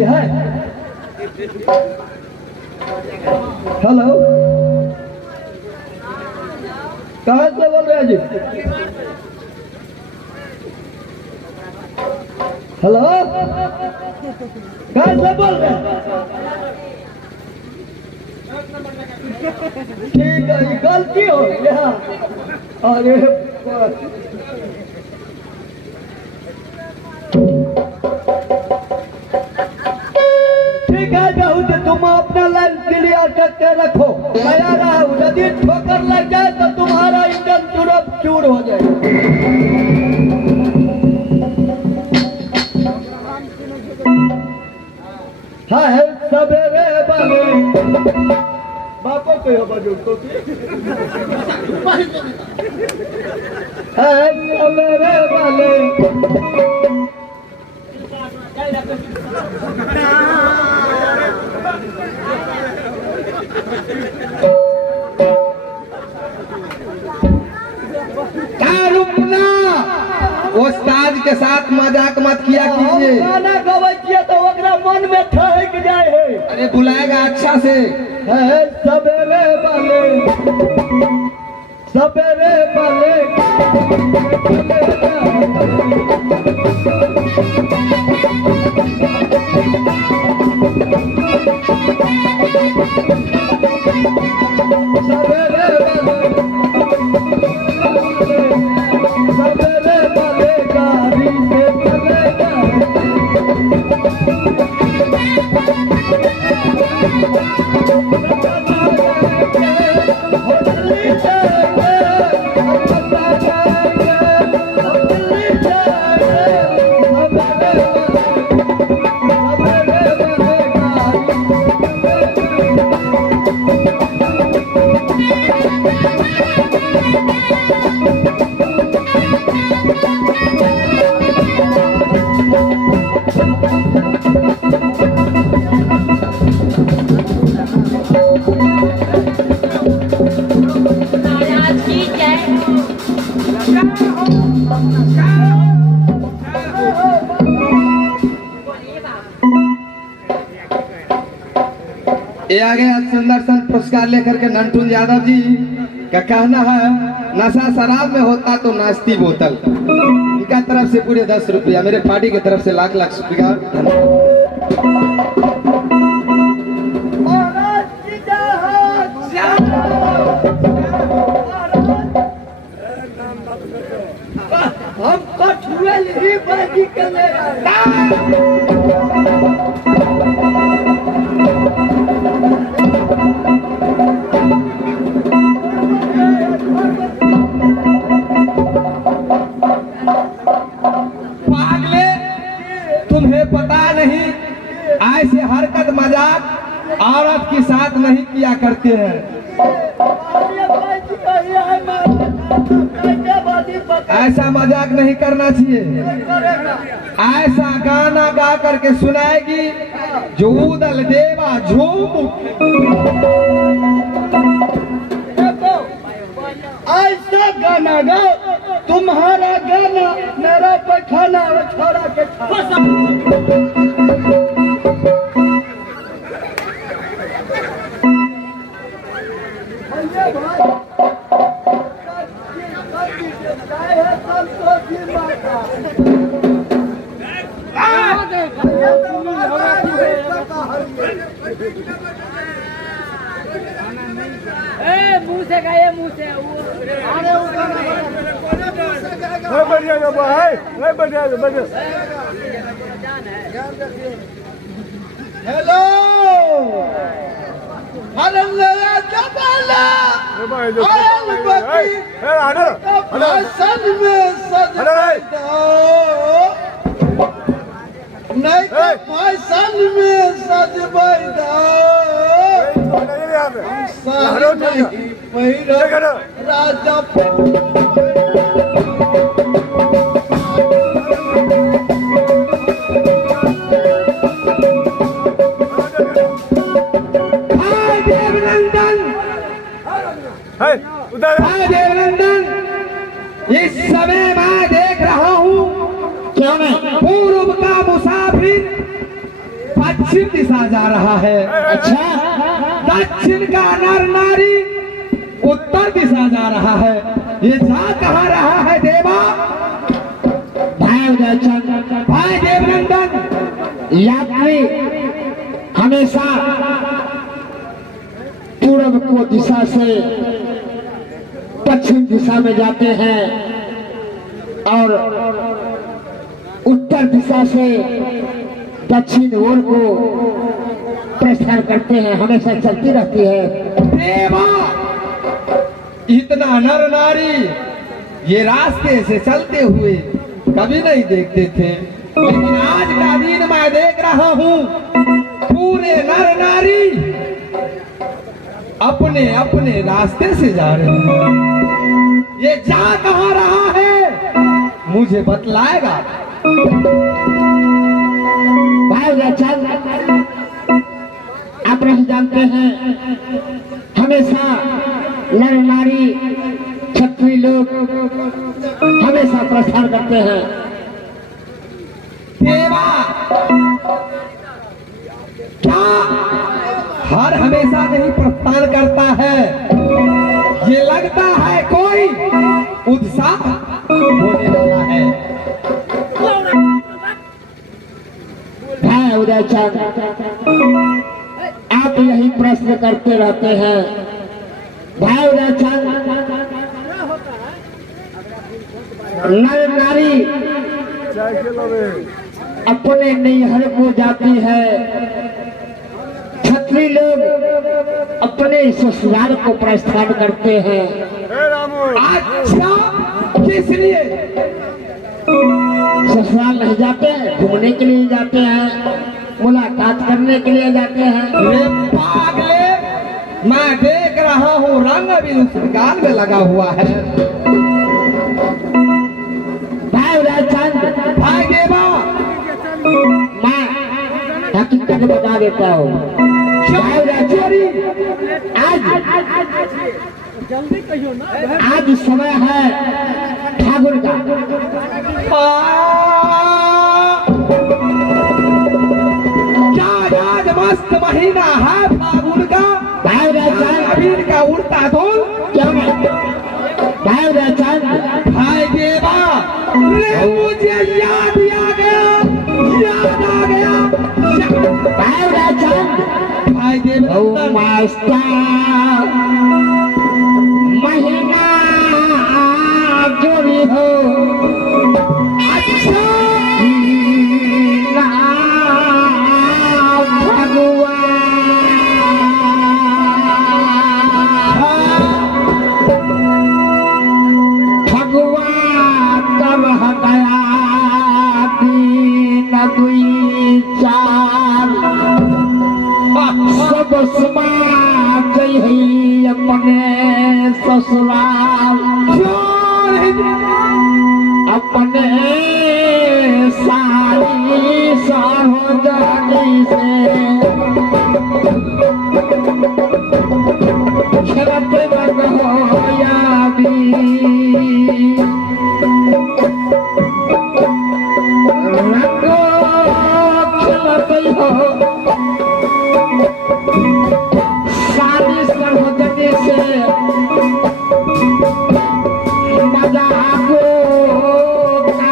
है। हेलो, कहाँ से बोल रहे हैं जी? हेलो, कहाँ से बोल रहे हैं? ठीक है, ये गलती हो गया। अरे ठीक है, जाओ तो तुम अपना लाइन क्लियर करके रखो। मैं आ रहा हूँ। यदि ठोकर लग जाए तो तुम्हारा इंजन तुरंत चूर हो जाएगा। है सवेरे वाले बापा को हो बाजू को है सवेरे वाले उस्ताद के साथ मजाक मत किया कीजिए। गाना गवाइए तो ओकरा मन में ठहक जाए है। अरे बुलाएगा अच्छा से। है सवेरे वाले सवेरे वाले सवेरे सवेरे वाले गाड़ी से चलेगा। ये आगे सुंदरसन पुरस्कार लेकर के नंटू यादव जी का कहना है, नशा शराब में होता तो नाश्ती बोतल। इनका तरफ से पूरे 10 रुपया, मेरे पार्टी की तरफ से लाख लाख रुपया। हम कठुएल ही बाजी कर पागले, तुम्हें पता नहीं ऐसे हरकत मजाक औरत के साथ नहीं किया करते हैं। ऐसा मजाक नहीं करना चाहिए। ऐसा गाना गा करके सुनाएगी जो उदल देवा झूम। ऐसा गाना गाओ, तुम्हारा गाना मेरा पैखाना छोड़ा के मुंह से गाये, मुंह से हेलो फैशन में सज नहीं तो फैशन में सज राजा देवनंदन, इस समय मैं देख रहा हूँ पूर्व का मुसाफिर दक्षिण दिशा जा रहा है। अच्छा, दक्षिण का नर नारी उत्तर दिशा जा रहा है। ये जा कहाँ रहा है देवा? भाई उदयचंद, भाई देवनंदन, यात्री हमेशा पूर्व को दिशा से पश्चिम दिशा में जाते हैं और उत्तर दिशा से दक्षिण ओर को प्रस्थान करते हैं, हमेशा चलती रहती है। देवा, इतना नर नारी ये रास्ते से चलते हुए कभी नहीं देखते थे, लेकिन आज का दिन मैं देख रहा हूँ पूरे नर नारी अपने अपने रास्ते से जा रहे हैं। ये जा कहाँ रहा है मुझे बतलाएगा। भाई उदयचंद, आप नहीं जानते हैं, हमेशा नर नारी क्षत्रिय लोग हमेशा प्रस्थान करते हैं। देवा, क्या हर हमेशा नहीं प्रस्थान करता है? ये लगता है कोई उत्साह होने वाला है। भाई उदयचंद, आप यही प्रश्न करते रहते हैं। भाई उदयचंद, नर नारी अपने नैहर को जाती है, क्षत्रिय लोग अपने ससुराल को प्रस्थान करते हैं। अच्छा, किस लिए? ससुराल नहीं जाते हैं, घूमने के लिए जाते हैं, मुलाकात करने के लिए जाते हैं। रे पागले, मैं देख रहा हूँ रंग भी उस गाल में लगा हुआ है। भाई उदयचंद, भाई देवा, मैं हकीकत बता देता हूँ। भाई उदयचंद, आज समय है फागुन का। क्या आज मस्त महीना है फागुन का? भाई उदयचंद, अबीर का उड़ता धूल। क्यों नहीं? भाई उदयचंद, भाई देवा, रे मुझे याद आ गया, याद आ गया। भाई उदयचंद, भाई देवा, ओ मास्टर, महीना जो भी हो, अच्छा ना भगवान तब हटाया दीन दुई चार, सब समाज ही अपने ससुराल, अपने सारी सहोदरी से खेलत रंग होया भी, रंगो खेलत हो सारी सहोदरी से मजाक का।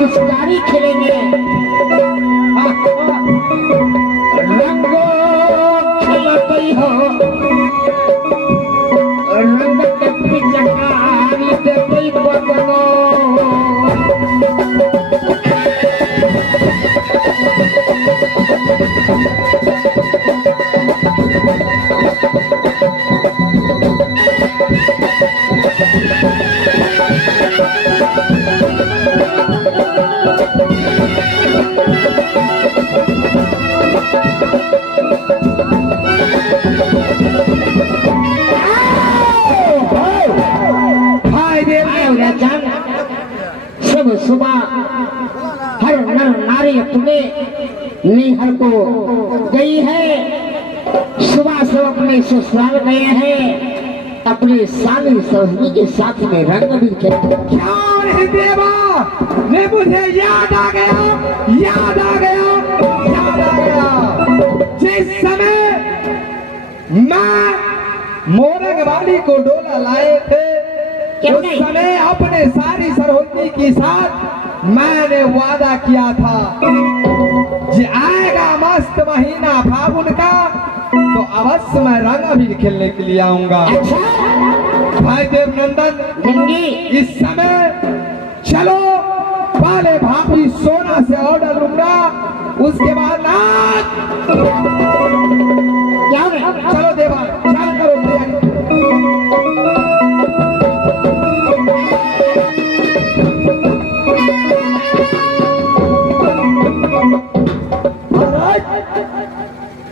पिचकारी खेलेंगे। रंगो खेलते हो रंग के पिचकारी देते बदनो। सब सुबह हर नर नारी अपने निहर को गई है। सुबह सब अपने ससुराल गए हैं अपने साली सहेली के साथ में रंग भी खेले। क्या नहीं देवा ने मुझे याद आ गया याद आ गया याद आ गया। जिस समय मैं मोरंग वाली को डोला लाए थे उस समय अपने सारी सरहोती के साथ मैंने वादा किया था कि आएगा मस्त महीना फागुन का तो अवश्य मैं रंग अबीर खेलने के लिए आऊंगा। भाई देवनंदन इस समय चलो पहले भाभी सोना से ऑर्डर लूंगा उसके बाद नाच। चलो देवा चल करो तैयारी।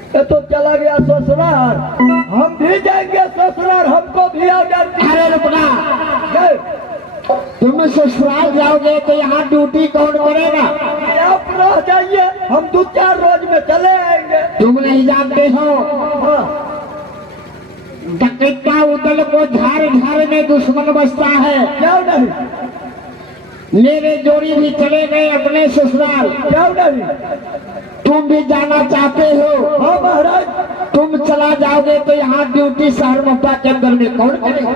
ये तो चला गया ससुराल, हम भी जाएंगे ससुराल, हमको भी ऑर्डर। अरे रुकना, तुम ससुराल जाओगे तो यहाँ ड्यूटी कौन करेगा? आप रह जाइए, हम 2-4 रोज में चले आएंगे। तुम नहीं जानते हो हाँ। डकैता उदल को झाड़ झाड़ में दुश्मन बसता है। क्यों नहीं? मेरे जोड़ी भी चले गए अपने ससुराल। क्यों नहीं? तुम भी जाना चाहते हो? हाँ महाराज। तुम चला जाओगे तो यहाँ ड्यूटी शहर मप्पा के अंदर में कौन करेगा?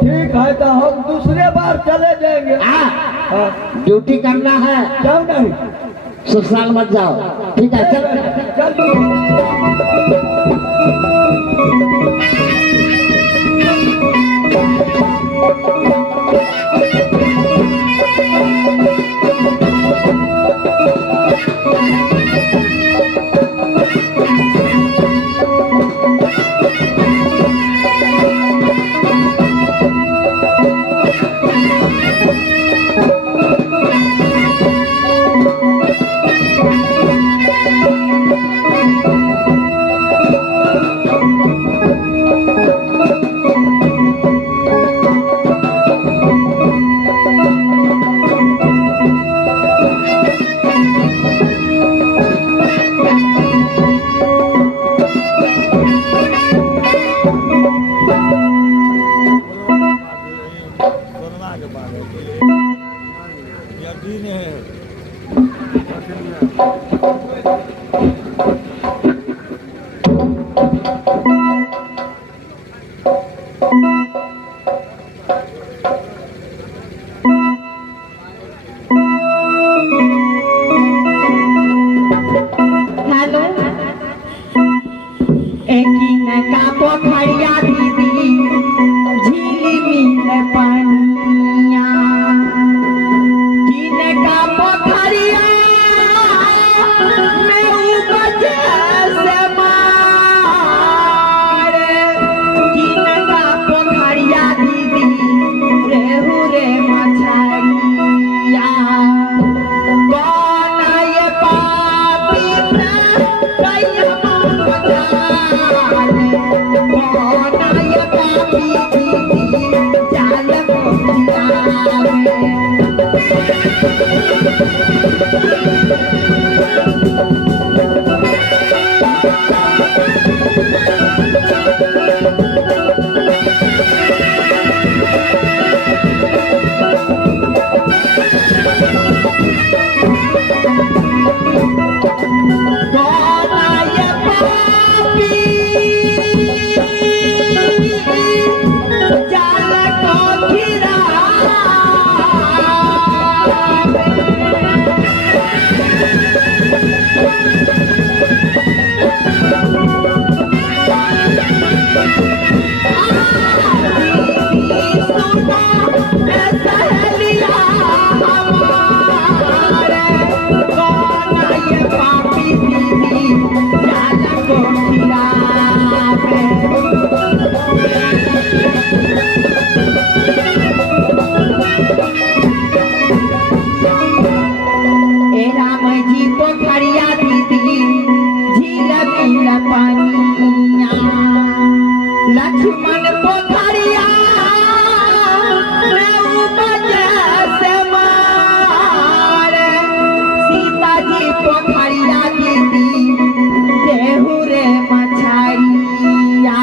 ठीक है तो हम दूसरे बार चले जाएंगे। हाँ, ड्यूटी करना है। क्यों नहीं? ससुराल मत जाओ। ठीक है चल। जाल को गिरा सहेलिया हमारे कौन ये पापी दीदी जाल को खिलावे ए राम जी पोखरिया दीदी झील मिल पानिया लक्ष्मण पोखरिया रे उपजे से मारे सीता जी पोखरिया दीदी देहु रे मछरिया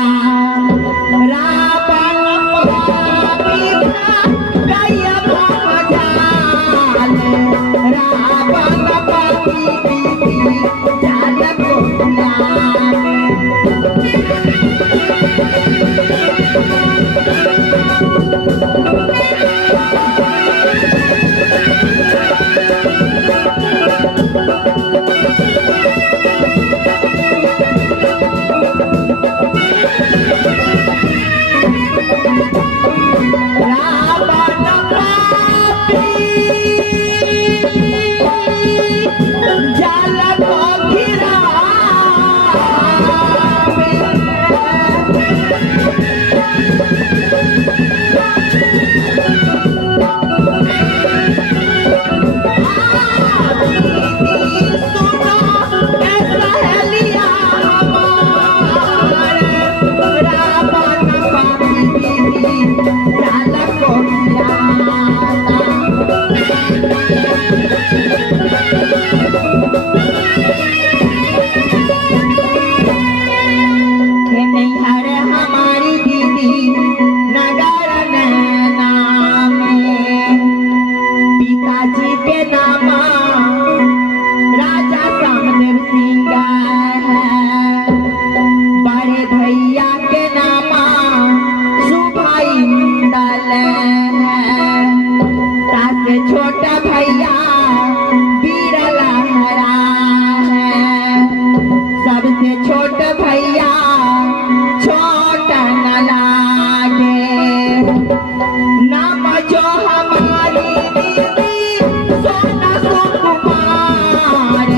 रावण पापी था गया भगजाल रावण पापी दीदी जाल को खिलावे रावण पापी जाल को घिरावे सुनो ए सहेलिया हमारे रावण पापी दीदी जाल को खिलाता हे नैहर हमारी दीदी नगर नैना में पिताजी के नाम राजा सामदेव सिंह है बड़े भैया के नाम सुभाई दल है तासे छोटा भैया वीर लहरा है सबसे छोटा भैया छोटा न लागे नाम जो हमारी दीदी सोना सुकुमार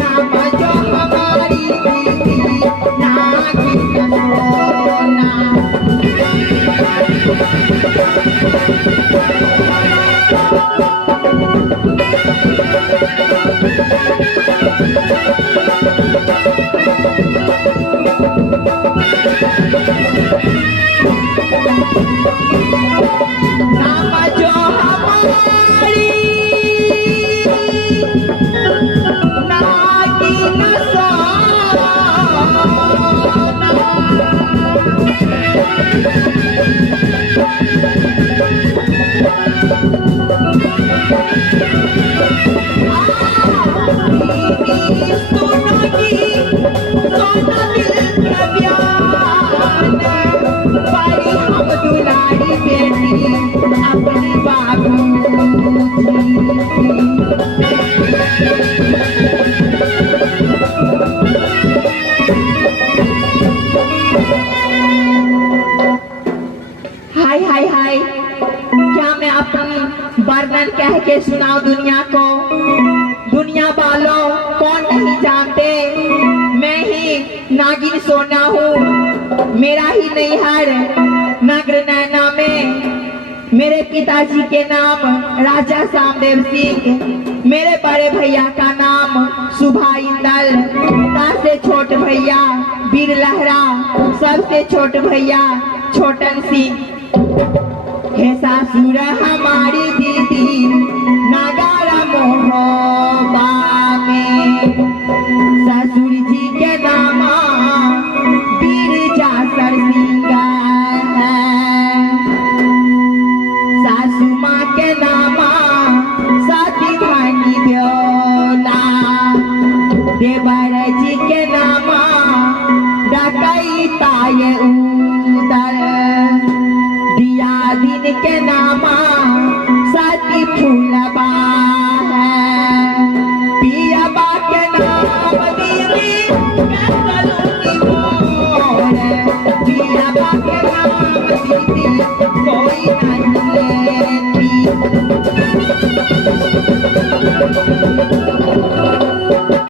नाम जो हमारी दीदी नागिन सोना नाम जो हमारी नागिन सुनो जी सोना दिल के बयान पारी हम दुलारी बेटी अपनी बाबू हाय हाय हाय क्या मैं अपनी वर्णन कह के सुनाऊं दुनिया को दुनिया वालों कौन नहीं जानते मैं ही नागिन सोना हूँ मेरा ही नैहर नगर नैना में मेरे पिताजी के नाम राजा सामदेव सिंह मेरे बड़े भैया का नाम सुभाई दल सबसे छोट भैया वीर लहरा सबसे छोट भैया छोटन सिंह हे सासुर हमारी दीदी नगारा मोहबा में ससुर जी के नाम वीर जासर सिंह है सासू माँ के नाम सती भानी ब्योला देवर जी के नाम डकैता ये उदर दिया दिन के नाम है